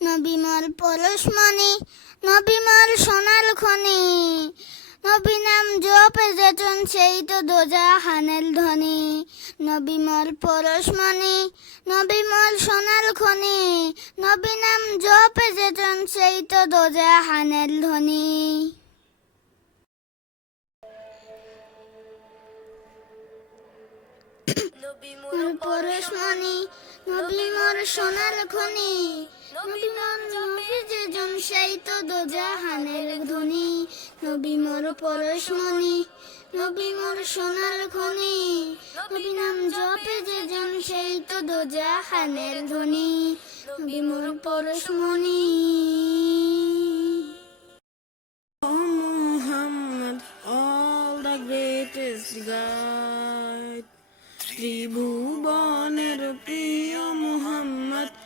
নবীমল পরশমণি নবীমল সোনাল খনি। নবী নাম জপে যেজন সেই তো দোজা হানেল ধ্বনি। নবীমল পরশমণি নবীমল সোনাল খনি। নবী নাম জপে যেজন সেই তো দোজা হানেল ধ্বনি। মোর পরশমণি নবী মোর সোনার খনি নবী মোর জপে যেজন সেই তো দোজাহানের ধ্বনি নবী মোর পরশমণি নবী মোর সোনার খনি নবী নাম জপে যেজন সেই তো দোজাহানের ধ্বনি নবী মোর পরশমণি all the greatest guide. ত্রিভুবনের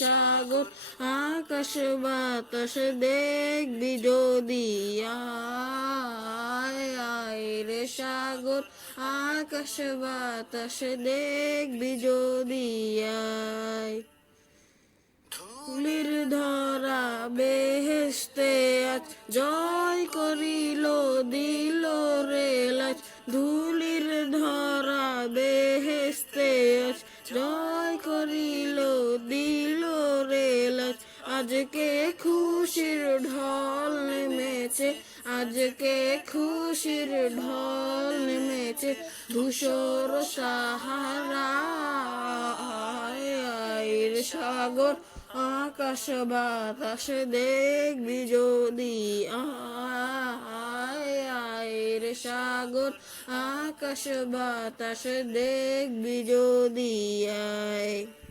সাগর, আকাশ বাতাস দেখবি যদি আয় রে সাগর, আকাশ বাতাস দেখবি যদি ধুলির ধরা বেহেস্তে আজ জয় করিল, দিল রেলাজ ধুলির ধরা বেহেস্তে আজ জয় করিল, দিল আজকে খুশির ঢল নেমেছে, আজকে খুশির ঢল নেমেছে, ধূসর সাহারা সাগর, আকাশ বাতাস দেখবি যদি আয়, আয়ের সাগর, আকাশ বাতাস দেখবি যদি আয়।